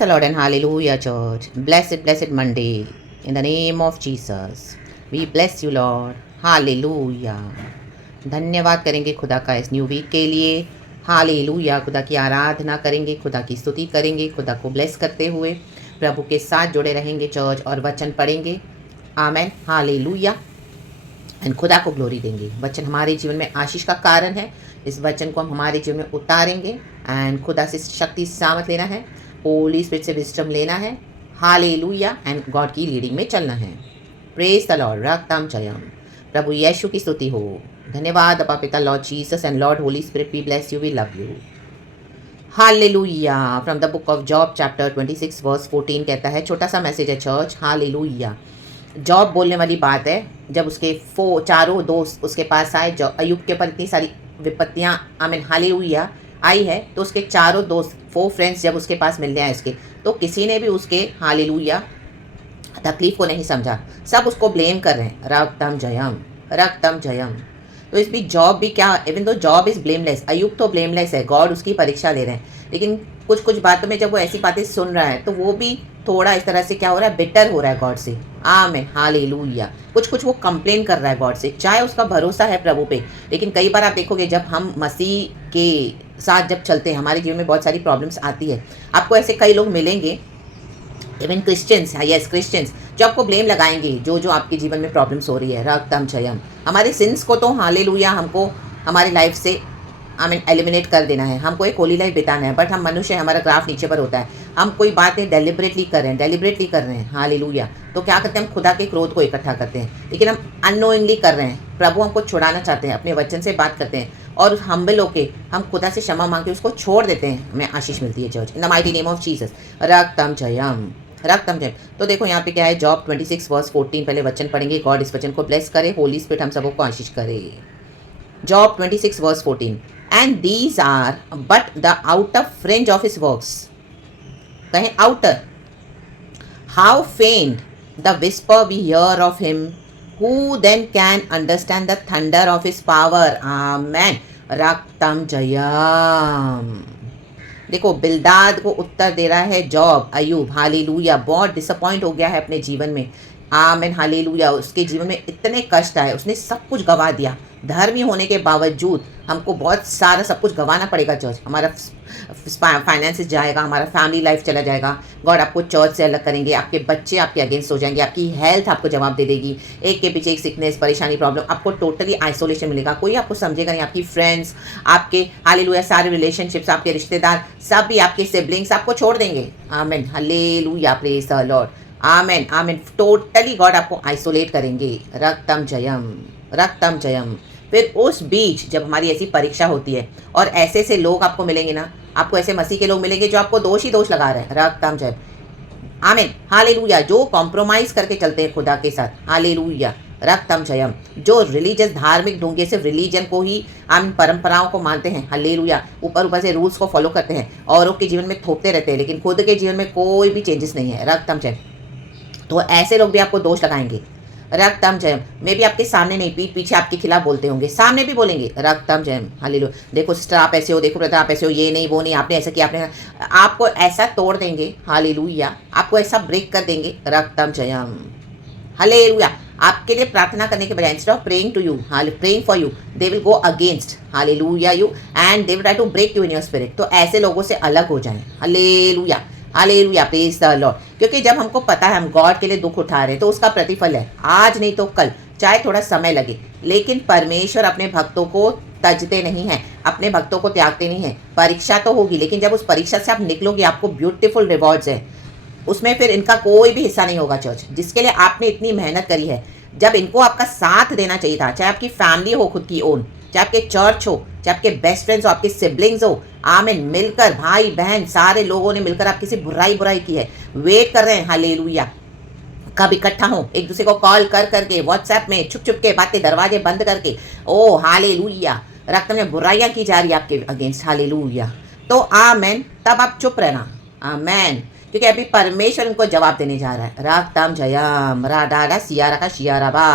the Lord and hallelujah, church. Blessed Monday. In the name of Jesus. We bless you, Lord. Hallelujah. धन्यवाद करेंगे खुदा का इस new week के लिए। हालेलुया। खुदा की आराधना करेंगे, खुदा की स्तुति करेंगे, खुदा को ब्लेस करते हुए प्रभु के साथ जुड़े रहेंगे चर्च और वचन पढ़ेंगे। आमेन। हालेलुया। एंड खुदा को ग्लोरी देंगे। वचन हमारे जीवन में आशीष का कारण है। इस वचन को हम हमारे जीवन में उतारेंगे एंड खुदा से शक्ति सामर्थ लेना है, होली स्पिरिट से विस्डम लेना है। हालेलुया। एंड गॉड की लीडिंग में चलना है। Praise the Lord. रक्तम जयम। प्रभु यीशु की स्तुति हो। धन्यवाद अपा पिता Lord Jesus and Lord Holy Spirit, we bless you, we love you. Hallelujah. From the book of Job chapter 26 verse 14 कहता है, छोटा सा मैसेज है चर्च। हालेलुया। जॉब बोलने वाली बात है। जब उसके चारों दोस्त उसके पास आए, अय्यूब के ऊपर इतनी सारी विपत्तियाँ आमीन हालेलुया आई है, तो उसके चारों दोस्त 4 फ्रेंड्स जब उसके पास मिलने आए उसके, तो किसी ने भी उसके हालेलुया तकलीफ को नहीं समझा। सब उसको ब्लेम कर रहे हैं। रक्तम जयम, रक्तम जयम। तो इस भी जॉब भी क्या, even though job is blameless, अय्यूब तो ब्लेमलेस है, गॉड उसकी परीक्षा ले रहे हैं, लेकिन कुछ कुछ बातों में जब वो ऐसी बातें सुन रहा है तो वो भी थोड़ा इस तरह से क्या हो रहा है, बिटर हो रहा है गॉड से। आमीन हालेलुया। कुछ कुछ वो कंप्लेन कर रहा है गॉड से, चाहे उसका भरोसा है प्रभु पे, लेकिन कई बार आप देखोगे जब हम मसीह के साथ जब चलते हैं हमारे जीवन में बहुत सारी प्रॉब्लम्स आती है। आपको ऐसे कई लोग मिलेंगे, इवन क्रिश्चियंस, यस क्रिश्चियंस, जो आपको ब्लेम लगाएंगे जो जो आपके जीवन में प्रॉब्लम्स हो रही है। रक्तम जयम। हमारे सिंस को तो हालेलुया हमको हमारी लाइफ से हमें एलिमिनेट कर देना है, हमको एक होली लाइफ बिताना है, बट हम मनुष्य हैं, हमारा ग्राफ नीचे पर होता है। हम कोई बातें डेलिबरेटली कर रहे हैं हालेलुया, तो क्या करते हैं, हम खुदा के क्रोध को इकट्ठा करते हैं, लेकिन हम अननोइंगली कर रहे हैं। प्रभु हमको छुड़ाना चाहते हैं, अपने वचन से बात करते हैं और हम्बल होके हम खुदा से क्षमा मांग के उसको छोड़ देते हैं, हमें आशीष मिलती है church. In the mighty name of Jesus. रक्तम जयम, रक्तम जयम। तो देखो यहाँ पे क्या है, जॉब 26 वर्स 14 पहले वचन पढ़ेंगे। गॉड इस वचन को ब्लेस करे, होली स्पिरिट हम सबको आशीष करे। Job 26 verse 14। And these are but the outer fringe of his works. कहें outer. How faint the whisper we hear of him. Who then can understand the thunder of his power? Amen. रक्तम Jayam. देखो बिल्दाद को उत्तर दे रहा है job, अय्यूब hallelujah बहुत disappoint हो गया है अपने जीवन में। आमीन हालेलुया। उसके जीवन में इतने कष्ट आए, उसने सब कुछ गंवा दिया। धर्मी होने के बावजूद हमको बहुत सारा सब कुछ गंवाना पड़ेगा चर्च। हमारा फाइनेंस जाएगा, हमारा फैमिली लाइफ चला जाएगा। गॉड आपको चर्च से अलग करेंगे, आपके बच्चे आपके अगेंस्ट हो जाएंगे, आपकी हेल्थ आपको जवाब दे देगी, एक के पीछे एक सिकनेस, परेशानी, प्रॉब्लम, आपको टोटली आइसोलेशन मिलेगा, कोई आपको समझेगा नहीं। आपकी फ्रेंड्स, आपके हालेलुया सारे रिलेशनशिप्स, आपके रिश्तेदार, सब भी आपके सिबलिंग्स आपको छोड़ देंगे। आमीन हालेलुया, प्रेज द लॉर्ड। आमीन आमीन। टोटली गॉड आपको आइसोलेट करेंगे। रक्तम जयम, रक्तम जयम। फिर उस बीच जब हमारी ऐसी परीक्षा होती है और ऐसे से लोग आपको मिलेंगे ना, आपको ऐसे मसीह के लोग मिलेंगे जो आपको दोष ही दोष लगा रहे हैं। रक्तम जयम। आमीन हालेलुया। जो कॉम्प्रोमाइज़ करके चलते हैं खुदा के साथ। हालेलुया। रक्तम जयम। जो रिलीजियस धार्मिक ढंग से रिलीजन को ही आमीन परंपराओं को मानते हैं। हालेलुया। ऊपर ऊपर से रूल्स को फॉलो करते हैं, औरों के जीवन में थोपते रहते हैं, लेकिन खुद के जीवन में कोई भी चेंजेस नहीं है। रक्तम जयम। तो ऐसे लोग भी आपको दोष लगाएंगे। रक्तम जयम। मे भी आपके सामने नहीं, पीठ पीछे आपके खिलाफ बोलते होंगे, सामने भी बोलेंगे। रक्तम जयम हालेलुया। देखो सिस्टर आप ऐसे हो, देखो ब्रदर आप ऐसे हो, ये नहीं वो नहीं, आपने ऐसा किया, आपने, आपको ऐसा तोड़ देंगे हालेलुया, आपको ऐसा ब्रेक कर देंगे। रक्तम जयम हालेलुया। आपके लिए प्रार्थना करने के बजाय instead of praying to you, praying for you, they will go against hallelujah you and they will try to break you in your spirit. तो ऐसे लोगों से अलग हो जाएं। Hallelujah hallelujah, praise the Lord. क्योंकि जब हमको पता है हम गॉड के लिए दुख उठा रहे हैं तो उसका प्रतिफल है, आज नहीं तो कल, चाहे थोड़ा समय लगे, लेकिन परमेश्वर अपने भक्तों को तजते नहीं हैं, अपने भक्तों को त्यागते नहीं हैं। परीक्षा तो होगी, लेकिन जब उस परीक्षा से आप निकलोगे आपको ब्यूटीफुल रिवॉर्ड्स है, उसमें फिर इनका कोई भी हिस्सा नहीं होगा चर्च, जिसके लिए आपने इतनी मेहनत करी है। जब इनको आपका साथ देना चाहिए था, चाहे आपकी फैमिली हो खुद की ओन, चाहे आपके चर्च हो, चाहे आपके बेस्ट फ्रेंड्स हो, आपके सिबलिंग्स हो, आमीन, मिलकर भाई बहन सारे लोगों ने मिलकर आपकी सिर्फ बुराई की है, वेट कर रहे हैं हालेलुया कब इकट्ठा हो, एक दूसरे को कॉल कर करके, व्हाट्सएप में छुप छुप के बातें, दरवाजे बंद करके। ओ हालेलुया। रक्त में बुराइयां की जा रही है आपके अगेंस्ट। हालेलुया। तो आमेन। तब आप चुप रहना। आमेन। क्योंकि अभी परमेश्वर उनको जवाब देने जा रहा है। रक्तम जयम। राधा सियारा का शियारा बा।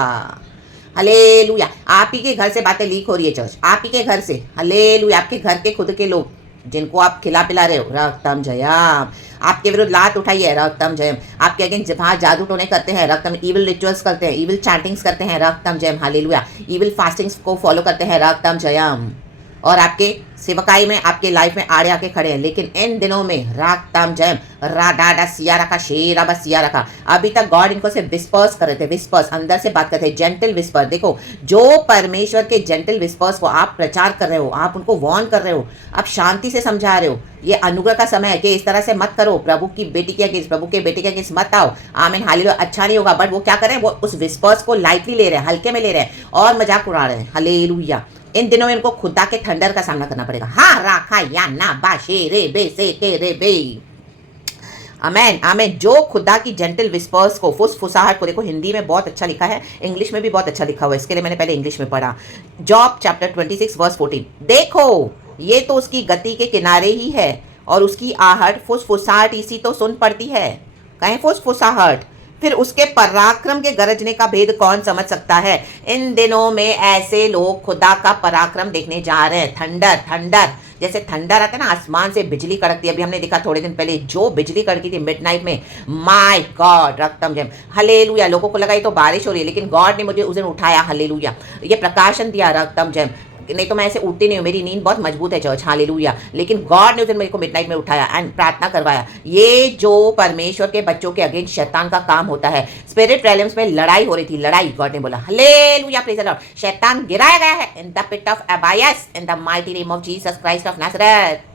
हालेलुया। आप ही के घर से बातें लीक हो रही है चर्च, आप ही के घर से। हालेलुया। आपके घर के खुद के लोग जिनको आप खिला पिला रहे हो। रक्तम जयम। आपके विरुद्ध लात उठाई है, रक्तम जयम। आपके अगेंस्ट जहाँ जादू टोने करते हैं, रक्तम। इविल रिचुअल्स करते हैं, इविल चैंटिंग्स करते हैं, रक्तम जयम, हालेलुया। इविल फास्टिंग्स को फॉलो करते हैं, रक्तम जयम। और आपके सेवकाई में, आपके लाइफ में आड़े आके खड़े हैं, लेकिन इन दिनों में रागताम जयम, राडा सिया रखा, शेरा बस सिया रखा। अभी तक गॉड इनको से विस्पर्स कर रहे थे, विस्पर्स, अंदर से बात करते थे, जेंटल विस्पर। देखो, जो परमेश्वर के जेंटल विस्पर्स को आप प्रचार कर रहे हो, आप उनको वॉर्न कर रहे हो, आप शांति से समझा रहे हो, ये अनुग्रह का समय है कि इस तरह से मत करो, प्रभु की बेटी के अगेंस्ट, प्रभु के बेटे के अगेंस्ट मत आओ। आमीन, हालेलुया। अच्छा नहीं होगा। बट वो क्या कर रहे हैं, वो उस विस्पर्स को लाइटली ले रहे हैं, हल्के में ले रहे हैं और मजाक उड़ा रहे हैं। हालेलुया। इन दिनों में इनको खुदा के थंडर का सामना करना पड़ेगा। हाँ राखा या ना बाशे रे बे से के रे बे। आमेन आमेन। जो खुदा की जेंटल विस्पर्स को, फुसफुसाहट को, देखो हिंदी में बहुत अच्छा लिखा है, इंग्लिश में भी बहुत अच्छा लिखा हुआ है, इसके लिए मैंने पहले इंग्लिश में पढ़ा। Job chapter 26 verse 14। देखो, ये तो उसकी गति के किनारे ही है और उसकी आहट, फुसफुसाहट इसी तो सुन पड़ती है। कहें फुसफुसाहट। फिर उसके पराक्रम के गरजने का भेद कौन समझ सकता है। इन दिनों में ऐसे लोग खुदा का पराक्रम देखने जा रहे हैं। थंडर, थंडर, जैसे थंडर आता है ना, आसमान से बिजली कड़कती है। अभी हमने देखा थोड़े दिन पहले जो बिजली कड़की थी मिडनाइट में, माय गॉड, रक्तम जयम, हालेलुया। लोगों को लगा ये तो बारिश हो रही है, लेकिन गॉड ने मुझे उस दिन उठाया, हालेलुया। ये प्रकाशन दिया, रक्तम जयम। नहीं तो मैं ऐसे उठती नहीं हूँ, मेरी नींद बहुत मजबूत है चर्च, हालेलुया। लेकिन गॉड ने उस दिन मेरे को मिडनाइट में उठाया एंड प्रार्थना करवाया। ये जो परमेश्वर के बच्चों के अगेंस्ट शैतान का काम होता है, स्पिरिट रेलम्स में लड़ाई हो रही थी, लड़ाई, गॉड ने बोला हालेलुया, प्रेज द लॉर्ड। शैतान गिराया गया है in the pit of abyss in the mighty name of Jesus Christ of Nazareth.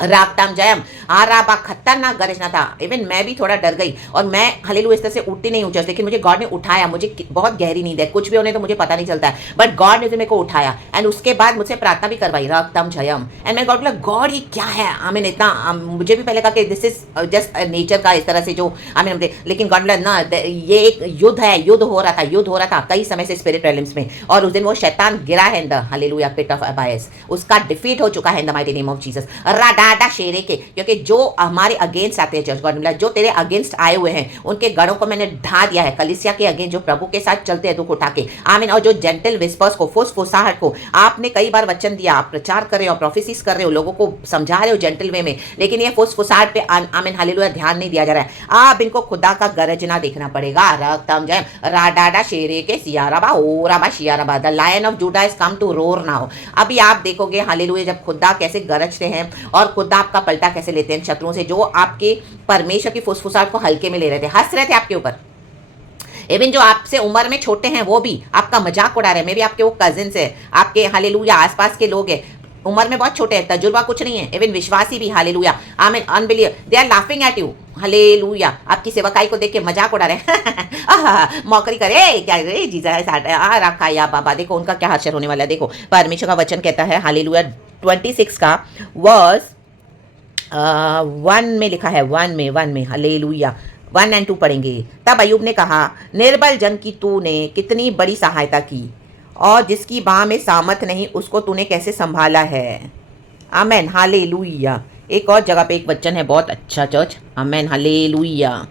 रागताम जयम। आराबा, खतरनाक गरजना था। इवन मैं भी थोड़ा डर गई और मैं हालेलुया इस तरह से उठती नहीं हूँ चर्च, लेकिन मुझे गॉड ने उठाया। मुझे बहुत गहरी नींद है, कुछ भी होने तो मुझे पता नहीं चलता है, बट गॉड ने मेरे को उठाया एंड उसके बाद मुझसे प्रार्थना भी करवाई, रागताम जयम। एंड मैं गॉड बोला, गॉड ये क्या है। आमीन। इतना मुझे भी पहले कहा कि दिस इज जस्ट नेचर का, इस तरह से जो आमीन। लेकिन गॉड बोला ना, ये एक युद्ध है, युद्ध हो रहा था, युद्ध हो रहा था कई समय से स्पिरिट रेलम्स में। और उस दिन वो शैतान गिरा है in the hallelujah pit of abyss, उसका डिफीट हो चुका है in the mighty name of Jesus. राडा शेरे के, क्योंकि जो हमारे अगेंस्ट आते हैं चर्च, गॉड ने बोला जो तेरे अगेंस्ट आए हुए हैं उनके गढ़ों को मैंने ढा दिया है। कलीसिया के अगेंस्ट जो प्रभु के साथ चलते हैं दुख उठा के, आमीन। और जो जेंटल विस्पर्स को, फुसफुसाहट को, आपने कई बार वचन दिया, आप प्रचार कर रहे हो, प्रोफेसिस कर रहे हो, लोगों को समझा रहे हो जेंटल वे में, लेकिन ये फुसफुसाहट पे आमीन हालेलुया ध्यान नहीं दिया जा रहा है। आप इनको खुदा का गरजना देखना पड़ेगा। रक्तम जयम, राडाडा शेरे के सियाराबा ओराबा शियाराबा, the lion of Judah is come to roar now. अभी आप देखोगे हालेलुया जब खुदा कैसे गरजते हैं और खुदा आपका पलटा कैसे लेते हैं शत्रुओं से, जो आपके परमेश्वर की फुसफुसाहट को हल्के में ले रहे थे, हंस रहे थे आपके ऊपर। इवन जो आपसे उम्र में छोटे हैं वो भी आपका मजाक उड़ा रहे हैं। मे भी आपके वो कजिन्स है, आपके हालेलुया आसपास के लोग हैं, उम्र में बहुत छोटे हैं, तजुर्बा कुछ नहीं है। इवन विश्वासी भी हालेलुया आमीन, unbeliever, they are laughing at you, hallelujah. आपकी सेवकाई को देख के मजाक उड़ा रहे हैं मौकरी करे, क्या रे जीजा रखा या बाबा। देखो उनका क्या हाशर होने वाला है। देखो परमेश्वर का वचन कहता है हालेलुया 26 का वर्स 1 में लिखा है, 1 में हालेलुया 1 और 2 पढ़ेंगे। तब अय्यूब ने कहा, निर्बल जन की तूने कितनी बड़ी सहायता की, और जिसकी बाह में सामर्थ नहीं उसको तूने कैसे संभाला है। आमेन, हालेलुया। एक और जगह पे एक वचन है बहुत अच्छा चर्च, आमेन, हालेलुया।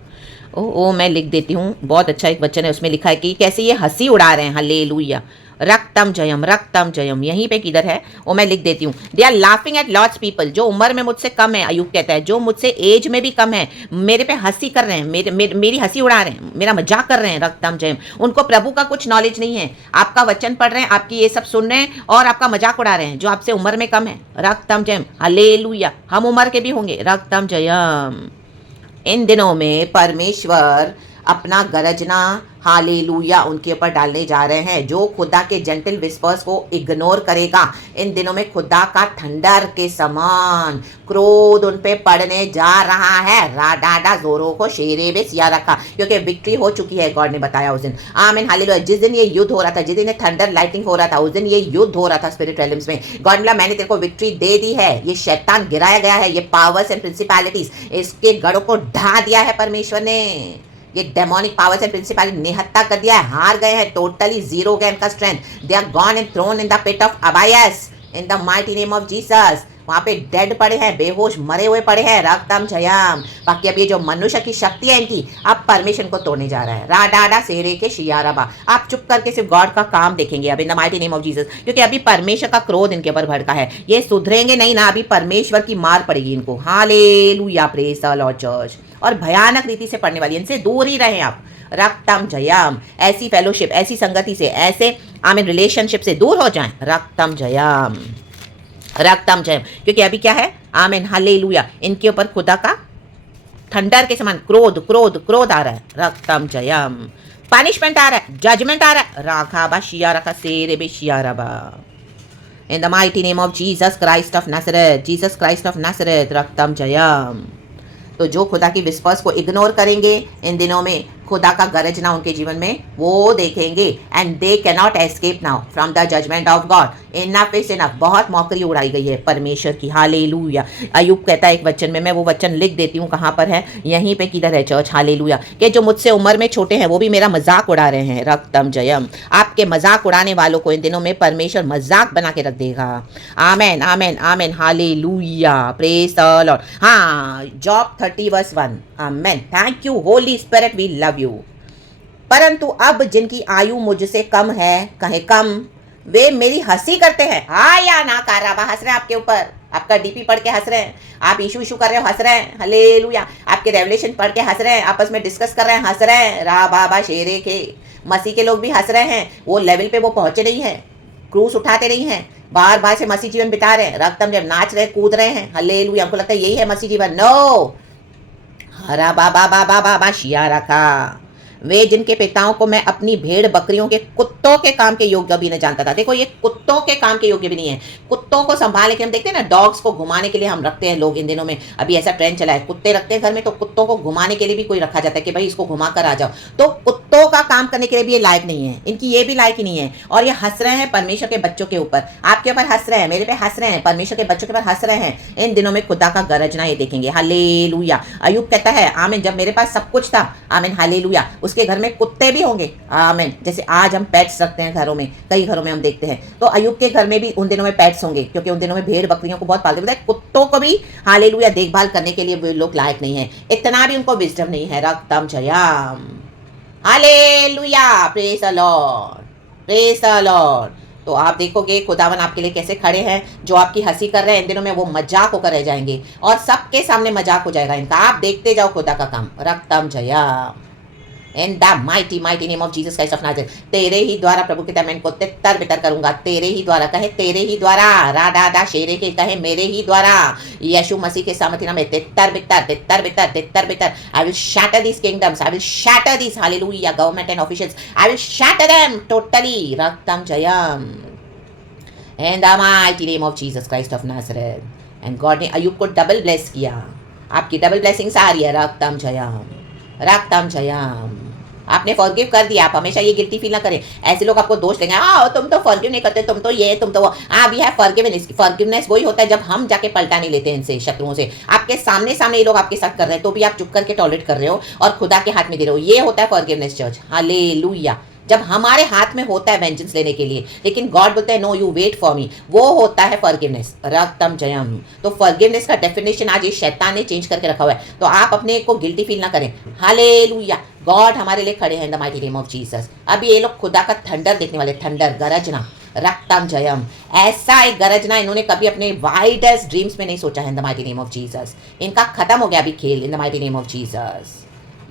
ओ मैं लिख देती हूँ, बहुत अच्छा एक वचन है, उसमें लिखा है कि कैसे ये हंसी उड़ा रहे हैं, हालेलुया। रक्तम जयम, रक्तम जयम, यहीं पे किधर है वो मैं लिख देती हूँ। They are laughing at lots people, जो उम्र में मुझसे कम है, अय्यूब कहता है, जो मुझसे एज में भी कम है, मेरे पे हंसी कर रहे हैं, मेरी हंसी उड़ा रहे हैं, मेरा मजाक कर रहे हैं, रक्तम जयम। उनको प्रभु का कुछ नॉलेज नहीं है, आपका वचन पढ़ रहे हैं, आपकी ये सब सुन रहे हैं और आपका मजाक उड़ा रहे हैं, जो आपसे उम्र में कम है, रक्तम जयम, हालेलुया। हम उम्र के भी होंगे, रक्तम जयम। इन दिनों में परमेश्वर अपना गरजना हालेलुया उनके ऊपर डालने जा रहे हैं। जो खुदा के जेंटल विस्पर्स को इग्नोर करेगा, इन दिनों में खुदा का थंडर के समान क्रोध उन पे पड़ने जा रहा है। राडाडा जोरों को शेरे में सिया रखा, क्योंकि विक्ट्री हो चुकी है, गॉड ने बताया उस दिन, आमीन हालेलुया। जिस दिन ये युद्ध हो रहा था, जिस दिन ये थंडर लाइटिंग हो रहा था, उस दिन ये युद्ध हो रहा था स्पिरिट रेलम्स में। गॉड ने मैंने तेरे को विक्ट्री दे दी है, ये शैतान गिराया गया है, ये पावर्स एंड प्रिंसिपैलिटीज, इसके गढ़ों को ढा दिया है परमेश्वर ने। ये डेमोनिक पावर्स एंड प्रिंसिपैलिटी निहत्ता कर दिया है, हार गए हैं, टोटली जीरो गए इनका strength. They are gone and thrown in the pit of abyss in the mighty name of Jesus. वहाँ पे डेड पड़े हैं, बेहोश मरे हुए पड़े हैं, रक्तम जयम। बाकी अब ये जो मनुष्य की शक्ति है इनकी, अब परमेश्वर को तोड़ने जा रहा है। राडाडा सेरे के शियारबा, आप चुप करके सिर्फ गॉड का काम देखेंगे अब इन the mighty name of Jesus, क्योंकि अभी परमेश्वर का क्रोध इनके ऊपर भड़का है। ये सुधरेंगे नहीं ना, अभी परमेश्वर की मार पड़ेगी इनको। Hallelujah, praise the Lord church. और भयानक रीति से पढ़ने वाली, इनसे दूर ही रहें आप। रक्तम जयम, ऐसी फेलोशिप, ऐसी संगति से, ऐसे आमीन रिलेशनशिप से दूर हो जाएं। रक्तम जयम, रक्तम जयम, क्योंकि अभी क्या है, आमीन हालेलुया, इनके ऊपर खुदा का थंडर के समान क्रोध क्रोध क्रोध आ रहा है। रक्तम जयम, पनिशमेंट आ रहा है, जजमेंट आ रहा है। राखाबा शिया रखा सेरे बे शिया रबा, in the mighty name of Jesus Christ of Nazareth, Jesus Christ of Nazareth, रक्तम जयम। तो जो खुदा की विस्पर्स को इग्नोर करेंगे इन दिनों में, खुदा का गरजना उनके जीवन में वो देखेंगे। And they can not escape now from the judgment of God. Enough is enough, बहुत मौकरी उड़ाई गई है परमेश्वर की। हालेलुया। अय्यूब कहता है एक वचन में, मैं वो वचन लिख देती हूँ, कहाँ पर है, यहीं पे किधर है चर्च, हालेलुया, कि जो मुझसे उम्र में छोटे हैं वो भी मेरा मजाक उड़ा रहे हैं। रक्तम जयम, आपके मजाक उड़ाने वालों को इन दिनों में परमेश्वर मजाक बना के रख देगा। Amen amen amen, hallelujah, praise the Lord. हाँ, Job 30:1, amen. Thank you Holy Spirit, we love you. परंतु अब जिनकी आयु मुझसे कम है, कहे कम, वे मेरी हंसी करते हैं। हाँ या ना काराबा, हंस रहे हैं आपके ऊपर, आपका डीपी पढ़ के हंस रहे हैं, आप इशू इशू कर रहे हो, हंस रहे हैं। हालेलुया, आपके रेवलेशन पढ़ के हंस रहे हैं, आपस में डिस्कस कर रहे हैं, हंस रहे हैं। रा बाबा शेरे के मसीह के लोग भी हंस रहे हैं। वो लेवल पे वो पहुंचे नहीं है, क्रूस उठाते नहीं हैं, बार बार से मसीह जीवन बिता रहे हैं। रक्तम जब नाच रहे कूद रहे हैं। हालेलुया, हमको लगता है यही है मसीह जीवन। नो, हरा बाबा बाबा बाबा शिया रखा, वे जिनके पिताओं को मैं अपनी भेड़ बकरियों के कुत्तों के काम के योग्य भी न जानता था। देखो, ये कुत्तों के काम के योग्य भी नहीं है। कुत्तों को संभालने के, हम देखते हैं ना, डॉग्स को घुमाने के लिए हम रखते हैं लोग इन दिनों में, अभी ऐसा ट्रेंड चला है, कुत्ते रखते हैं घर में, तो कुत्तों को घुमाने के लिए भी कोई रखा जाता है कि भाई इसको घुमा कर आ जाओ। तो कुत्तों का काम करने के लिए भी ये लायक नहीं है, इनकी ये भी लायक ही नहीं है। और ये हंस रहे हैं परमेश्वर के बच्चों के ऊपर, आपके ऊपर हंस रहे हैं, मेरे पे हंस रहे हैं, परमेश्वर के बच्चों के ऊपर हंस रहे हैं। इन दिनों में खुदा का गरजना ये देखेंगे। हालेलुया। अय्यूब कहता है, आमीन, जब मेरे पास सब कुछ था, आमीन हालेलुया, उसके घर में कुत्ते भी होंगे। आमीन। जैसे आज हम पेट्स रखते हैं घरों में, कई घरों में हम देखते हैं, तो अय्यूब के घर में भी उन दिनों में पेट्स होंगे, क्योंकि उन दिनों में भेड़ बकरियों को बहुत पालते हैं। कुत्तों को भी हालेलुया देखभाल करने के लिए वे लोग लायक नहीं है, इतना भी उनको विजडम नहीं है। रक्तम जयम, hallelujah, praise the Lord, praise the Lord. तो आप देखोगे खुदावन आपके लिए कैसे खड़े हैं। जो आपकी हंसी कर रहे हैं इन दिनों में, वो मजाक होकर रह जाएंगे और सबके सामने मजाक हो जाएगा इनका। आप देखते जाओ खुदा का काम। रक्तम जयम, in the mighty mighty name of Jesus Christ of Nazareth. तेरे ही द्वारा प्रभु के मैं इनको तितर बितर करूंगा। तेरे ही द्वारा, कहे तेरे ही द्वारा, राडा शेरे के कहे मेरे ही द्वारा, यीशु मसीह के सामर्थ्य नाम में तितर बितर तितर बितर तितर बितर। I will shatter this kingdoms, I will shatter this hallelujah government and officials, I will shatter them totally. रक्तम जयम, in the mighty name of Jesus Christ of Nazareth. And God ने अय्यूब को डबल ब्लेस किया। आपकी double blessings आ रही है। रक्तम जयम, रक्तम जयम। आपने फॉरगिव कर दिया। आप हमेशा ये गिल्टी फील ना करें। ऐसे लोग आपको दोष देंगे, तुम तो फॉरगिव नहीं करते, तुम तो ये तुम तो वो। We have forgiveness. फॉरगिवनेस वही होता है जब हम जाके पलटा नहीं लेते इनसे, शत्रुओं से। आपके सामने सामने ये लोग आपके साथ कर रहे हैं, तो भी आप चुप करके टॉलरेट कर रहे हो और खुदा के हाथ में दे रहे हो। ये होता है फॉरगिवनेस चर्च। हालेलुया। जब हमारे हाथ में होता है वेंजेंस लेने के लिए, लेकिन गॉड बोलता है no you wait for me, वो होता है फॉरगिवनेस। रक्तम जयम। तो फॉरगिवनेस का डेफिनेशन आज इस शैतान ने चेंज करके रखा हुआ है, तो आप अपने को गिल्टी फील ना करें। हालेलुया। गॉड हमारे लिए खड़े हैं इन the mighty name of Jesus. अब ये लोग खुदा का थंडर देखने वाले, थंडर, गरजना। रक्तम जयम, ऐसा एक गरजना इन्होंने कभी अपने वाइडेस्ट ड्रीम्स में नहीं सोचा है in the mighty name of Jesus. इनका खत्म हो गया अभी खेल in the mighty name of Jesus.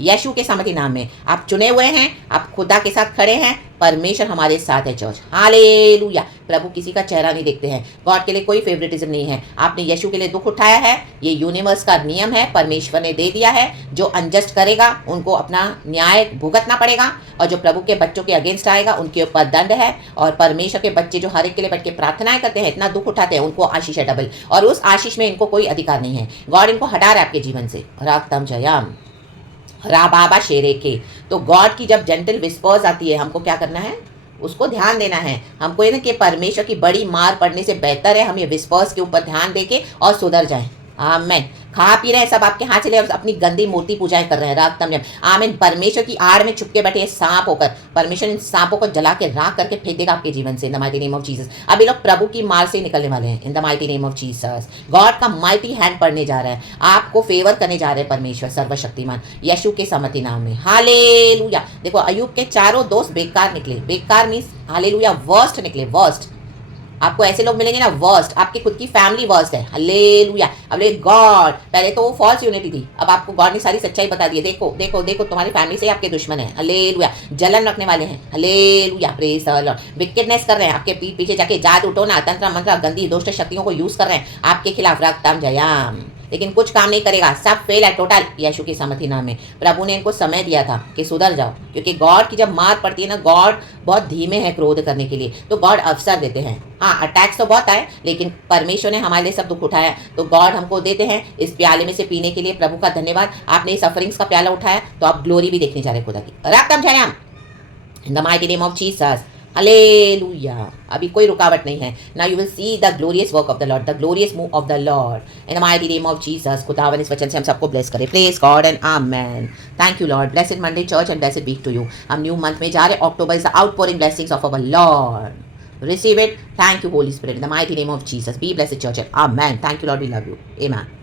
यीशु के सामर्थ्य नाम में आप चुने हुए हैं, आप खुदा के साथ खड़े हैं, परमेश्वर हमारे साथ है चर्च। हालेलुया। प्रभु किसी का चेहरा नहीं देखते हैं। गॉड के लिए कोई फेवरेटिज्म नहीं है। आपने यीशु के लिए दुख उठाया है, ये यूनिवर्स का नियम है, परमेश्वर ने दे दिया है। जो अनजस्ट करेगा उनको अपना न्याय भुगतना पड़ेगा, और जो प्रभु के बच्चों के अगेंस्ट आएगा उनके ऊपर दंड है। और परमेश्वर के बच्चे जो हर एक के लिए बैठ के प्रार्थनाएं करते हैं, इतना दुख उठाते हैं, उनको आशीष है डबल, और उस आशीष में इनको कोई अधिकार नहीं है। गॉड इनको हटा रहा है आपके जीवन से। रक्तम जयम, राबाबा शेरे के। तो गॉड की जब जेंटल विस्पर्स आती है, हमको क्या करना है, उसको ध्यान देना है। हमको ये ना कि परमेश्वर की बड़ी मार पड़ने से बेहतर है हम ये विस्पर्स के ऊपर ध्यान देके और सुधर जाएं। आमेन। खा पी रहे हैं सब आपके हाथ चले और अपनी गंदी मूर्ति पूजाएं कर रहे हैं, रक्तम जम। आमीन। परमेश्वर की आड़ में छुप के बैठे सांप होकर परमेश्वर इन सांपों को जला के राख करके फेंक देगा आपके जीवन से इन the mighty name of Jesus. अब ये लोग प्रभु की मार से निकलने वाले हैं इन the mighty name of Jesus. God का माइटी हैंड पड़ने जा रहा है, आपको फेवर करने जा रहे हैं परमेश्वर सर्वशक्तिमान यीशु के समर्थी नाम में। हालेलुया। देखो अय्यूब के चारों दोस्त बेकार निकले, बेकार मींस हालेलुया वर्स्ट निकले, वर्स्ट। आपको ऐसे लोग मिलेंगे ना वर्स्ट, आपकी खुद की फैमिली वर्स्ट है। हालेलुया। अब ले गॉड, पहले तो वो फॉल्स यूनिटी थी, अब आपको गॉड ने सारी सच्चाई बता दी है। देखो देखो देखो तुम्हारी फैमिली से आपके दुश्मन है। हालेलुया। जलन रखने वाले हैं। Hallelujah. Praise the Lord. Wickedness कर रहे हैं आपके पीठ पीछे जाके, जादू टोना तंत्र मंत्र गंदी दुष्ट शक्तियों को यूज कर रहे हैं आपके खिलाफ, रक्तम जयाम, लेकिन कुछ काम नहीं करेगा, सब फेल है टोटल यीशु की समर्थी नाम में। प्रभु ने इनको समय दिया था कि सुधर जाओ, क्योंकि गॉड की जब मार पड़ती है ना, गॉड बहुत धीमे है क्रोध करने के लिए, तो गॉड अवसर देते हैं। हाँ अटैक्स तो बहुत आए, लेकिन परमेश्वर ने हमारे लिए सब दुख उठाया, तो गॉड हमको देते हैं इस प्याले में से पीने के लिए। प्रभु का धन्यवाद, आपने इस सफरिंग्स का प्याला उठाया, तो आप ग्लोरी भी देखने जा रहे खुदा की। रक्तम जयाम in the mighty name of Jesus. Hallelujah. अभी कोई रुकावट नहीं है। Now you will see the glorious work of the Lord, the glorious move of the Lord in the mighty name of Jesus. खुदावन इस वचन से हम सबको ब्लेस करे। Praise God and amen. Thank you Lord. Blessed Monday church and blessed week to you. हम new month में जा रहे, October is the outpouring blessings of our Lord. Receive it. Thank you, Holy Spirit. In the mighty name of Jesus. Be blessed, church. Amen. Thank you, Lord. We love you. Amen.